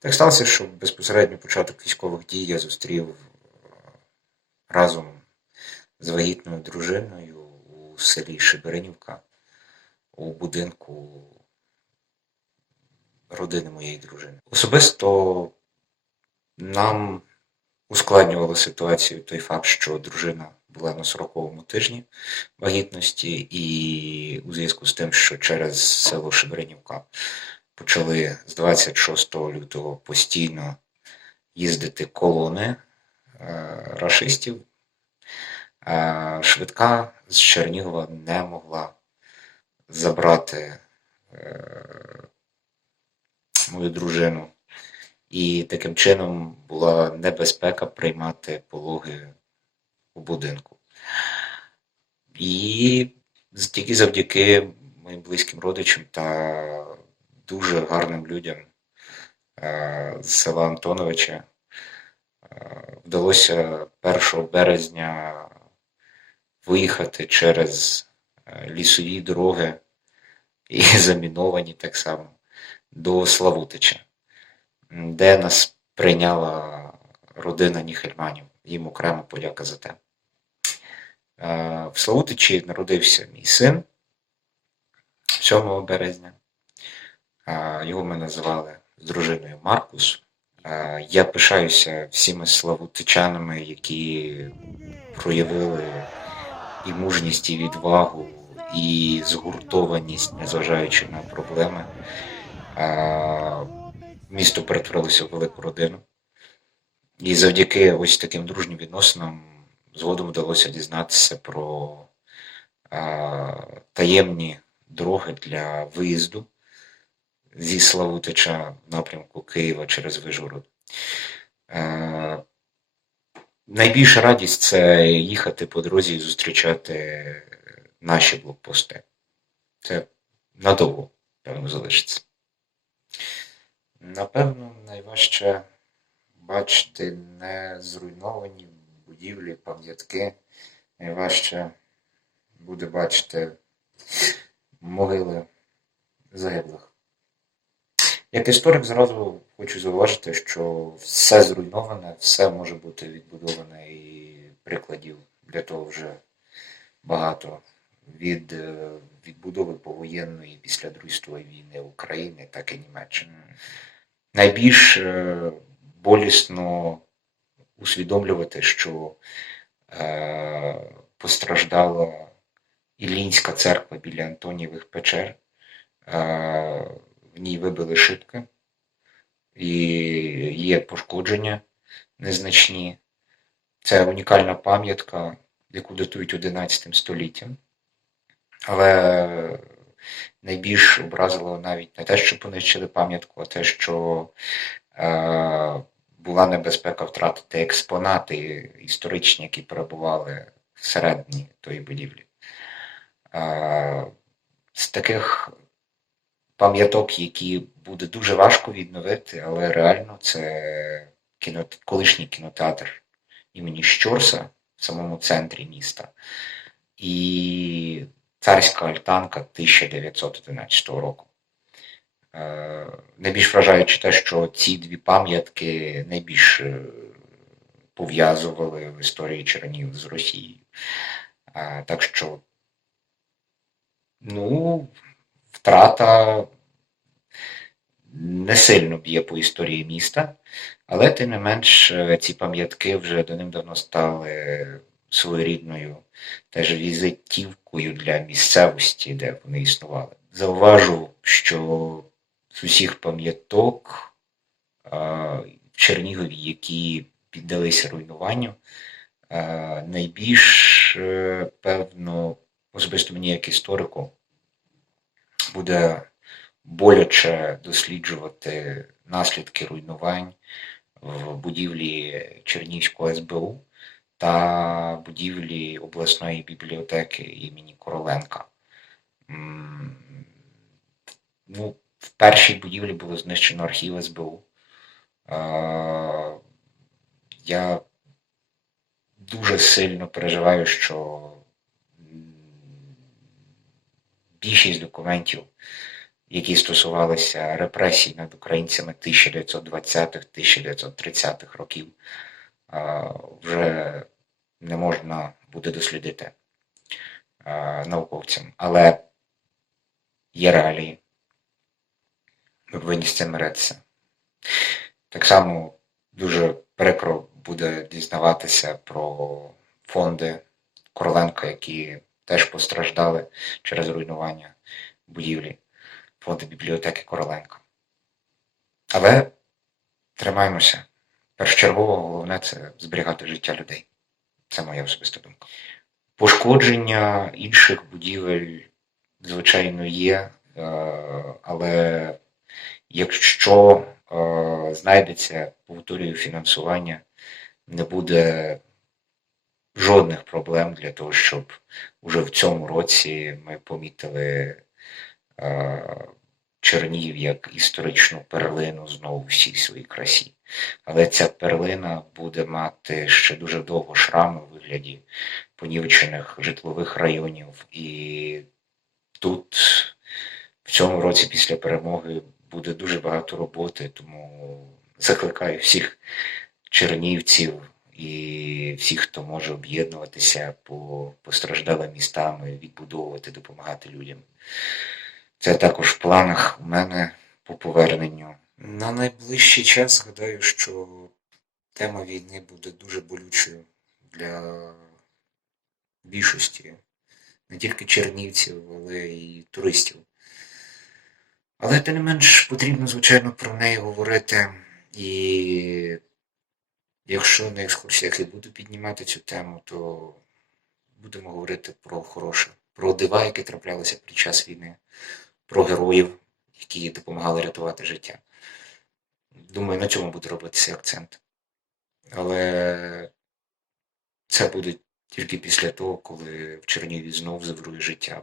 Так сталося, що безпосередньо початок військових дій я зустрів е, разом з вагітною дружиною у селі Шиберинівка у будинку родини моєї дружини. Особисто нам ускладнювало ситуацію той факт, що дружина була на 40-му тижні вагітності, і у зв'язку з тим, що через село Шиберинівка почали з 26 лютого постійно їздити колони е, рашистів. Е, Швидка з Чернігова не могла забрати е, мою дружину. І таким чином була небезпека приймати пологи у будинку. І тільки завдяки моїм близьким родичам та дуже гарним людям е, з села Антоновича е, вдалося 1 березня виїхати через е, лісові дороги і заміновані так само до Славутича, де нас прийняла родина Ніхельманів. Їм окрема подяка за те. В Славутичі народився мій син 7 березня. Його ми називали з дружиною Маркус. Я пишаюся всіми славутичанами, які проявили і мужність, і відвагу, і згуртованість, незважаючи на проблеми. Місто перетворилося в велику родину. І завдяки ось таким дружнім відносинам згодом вдалося дізнатися про таємні дороги для виїзду зі Славутича в напрямку Києва через Вижгород. Е, найбільша радість це їхати по дорозі і зустрічати наші блокпости. Це надовго, певно, залишиться. Напевно, найважче бачити не зруйновані будівлі, пам'ятки. Найважче буде бачити могили загиблих. Як історик зразу хочу зауважити, що все зруйноване, все може бути відбудоване і прикладів для того вже багато від е, відбудови повоєнної після Другої світової війни України, так і Німеччини. Найбільш е, болісно усвідомлювати, що е, постраждала Іллінська церква біля Антонієвих печер. В ній вибили шибки, і є пошкодження незначні. Це унікальна пам'ятка, яку датують 11 століттям. Але найбільш образило навіть не те, що понищили пам'ятку, а те, що е, була небезпека втратити експонати історичні, які перебували всередині тої будівлі. Е, з таких пам'яток, які буде дуже важко відновити, але реально це кіно... колишній кінотеатр імені Щорса в самому центрі міста. І царська альтанка 1911 року. Е, найбільш вражаючи те, що ці дві пам'ятки найбільш е, пов'язували в історії Чернігів з Росією. Е, так що, ну, втрата не сильно б'є по історії міста, але тим не менш ці пам'ятки вже давним-давно стали своєрідною теж візитівкою для місцевості, де вони існували. Зауважу, що з усіх пам'яток в Чернігові, які піддалися руйнуванню, найбільш е, певно, особисто мені як історику, буде боляче досліджувати наслідки руйнувань в будівлі Чернігівського СБУ та будівлі обласної бібліотеки імені Короленка. Ну, В першій будівлі було знищено архів СБУ. я дуже сильно переживаю, що більшість документів, які стосувалися репресій над українцями 1920-1930-х років, вже не можна буде дослідити науковцям. Але є реалії. Ми повинні з цим миритися. Так само дуже прикро буде дізнаватися про фонди Короленка, які теж постраждали через руйнування будівлі, фонди бібліотеки Короленка. Але тримаємося. Першочергово головне це зберігати життя людей. Це моя особиста думка. Пошкодження інших будівель, звичайно, є, е, але якщо е, знайдеться, повторюю, фінансування, не буде жодних проблем для того, щоб уже в цьому році ми помітили е, Чернігів як історичну перлину знову всій своїй красі. Але ця перлина буде мати ще дуже довго шрами у вигляді понівечених житлових районів. І тут в цьому році після перемоги буде дуже багато роботи, тому закликаю всіх чернівців і всіх, хто може об'єднуватися по постраждалим містам, відбудовувати, допомагати людям. Це також в планах у мене по поверненню. На найближчий час гадаю, що тема війни буде дуже болючою для більшості не тільки чернівців, але й туристів. Але тим не менш потрібно, звичайно, про неї говорити. І якщо на екскурсіях і буду піднімати цю тему, то будемо говорити про хороше, про дива, які траплялися під час війни, про героїв, які допомагали рятувати життя. Думаю, на цьому буде робитися акцент. Але це буде тільки після того, коли в Чернігові знов заврує життя.